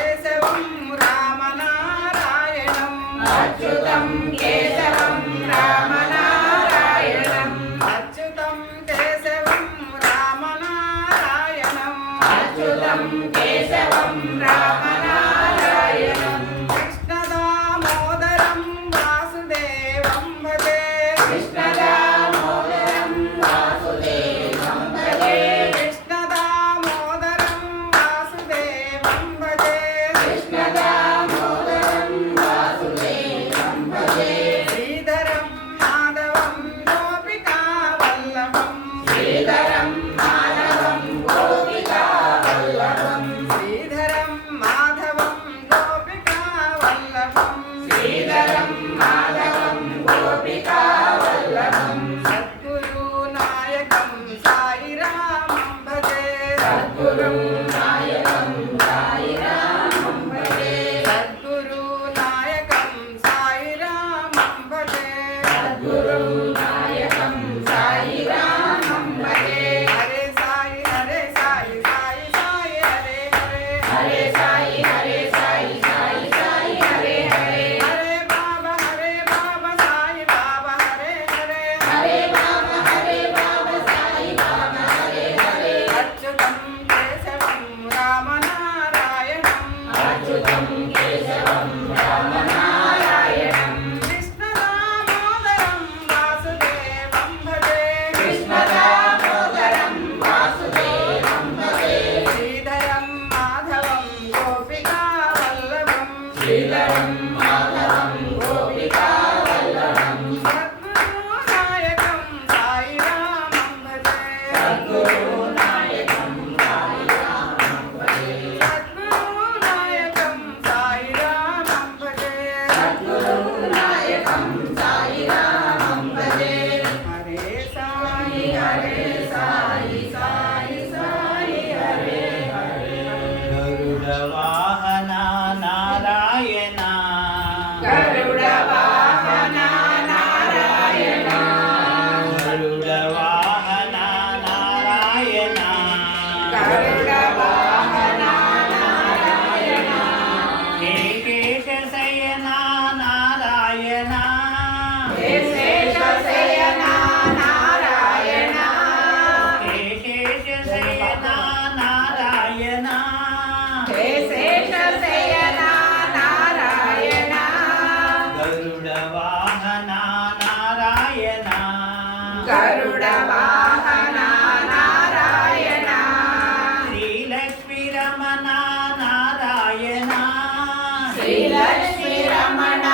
కేశవం రామనారాయణం అచ్యుతం కేశవం రామనారాయణం అచ్యుతం కేశవం రామనారాయణం అచ్యుతం కేశవం రామనారాయణం కృష్ణదామోదరం వాసుదేవం భజే కృష్ణదామోదరం వాసుదేవం భజే కృష్ణదామోదరం వాసుదేవం భజే కృష్ణదామోదరం వాసుదేవం భజే శ్రీధరం మాధవం గోపికా వల్లభం శ్రీధరం మాధవం గోపికా వల్లభం శ్రీధరం మాధవం గోపికా వల్లభం శ్రీధరం మాధవం గోపికా వల్లభం సద్గురు నాయకం సాయిరామం భజే సద్గురు నాయకం సాయిరామం భజే సద్గురు నాయకం సాయిరామం భజే సద్గురు నాయకం సాయిరామం భజే హరే సాయి హరే సాయి సాయి సాయి హరే హరే హరే సాయి హరే సాయి సాయి సాయి హరే హరే హరే బాబా సాయి బాబా హరే హరే హరే బాబా సాయి బాబా హరే హరే అచ్యుతం కేశవం రామనారాయణం అచ్యుతం కేశవం రామనారాయణం కృష్ణదామోదరం వాసుదేవం భజే కృష్ణదామోదరం వాసుదేవం భజే శ్రీధరం మాధవం గోపికా వల్లభం శ్రీధరం మాధవం గోపికా వల్లభం సద్గురు నాయకం సాయిరామం భజే సద్గురు నాయకం సాయిరామం భజే సద్గురు నాయకం సాయిరామం భజే సద్గురు నాయకం సాయిరామం భజే హరే సాయి హరే సాయి సాయి సాయి హరే హరే గరుడ వాహన నారాయణ గరుడ వాహన నారాయణ గరుడ వాహన నారాయణ గరుడ వాహన నారాయణ ఏకేశ శయన నారాయణ శేష శయన నారాయణ ఏకేశ శయన నారాయణ శేష శయన నారాయణ గరుడ వాహన నారాయణ గరుడ వాహన నారాయణ శ్రీలక్ష్మీ రమణ నారాయణ శ్రీలక్ష్మీ రమణ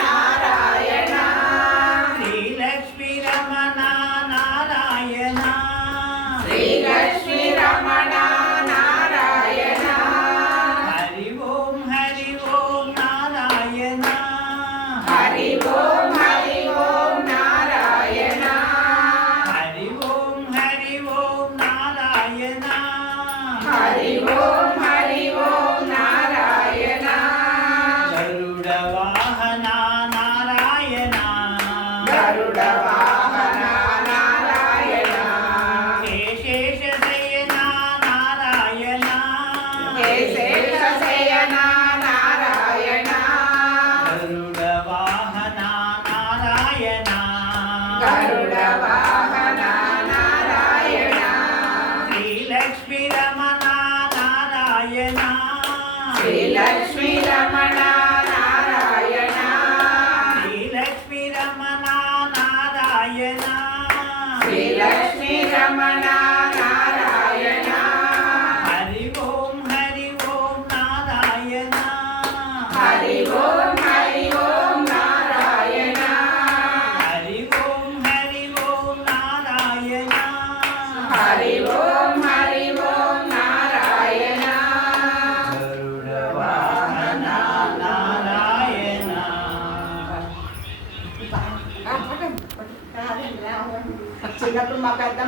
నారాయణ శ్రీలక్ష్మీ రమణ నారాయణ శ్రీలక్ష్మీ రమణ నారాయణ హరి ఓం నారాయణ హరి ఓం నారాయణ హరి ఓం నారాయణ హరి ఓం నారాయణ గరుడ వాహన నారాయణ గరుడ వాహన నారాయణ శేష శయన నారాయణ శేష శయన నారాయణ గరుడ వాహన నారాయణ గరుడ వాహన నారాయణ శ్రీలక్ష్మీ రమణ నారాయణ శ్రీలక్ష్మీ రమణ నారాయణ శ్రీలక్ష్మీ రమణ నారాయణ శ్రీలక్ష్మీ రమణ నారాయణ హరి ఓం నారాయణ హరి ఓం నారాయణ హరి ఓం నారాయణ హరి ఓం నారాయణ గరుడ వాహన నారాయణ చిన్నప్పుడు మాకు అర్థం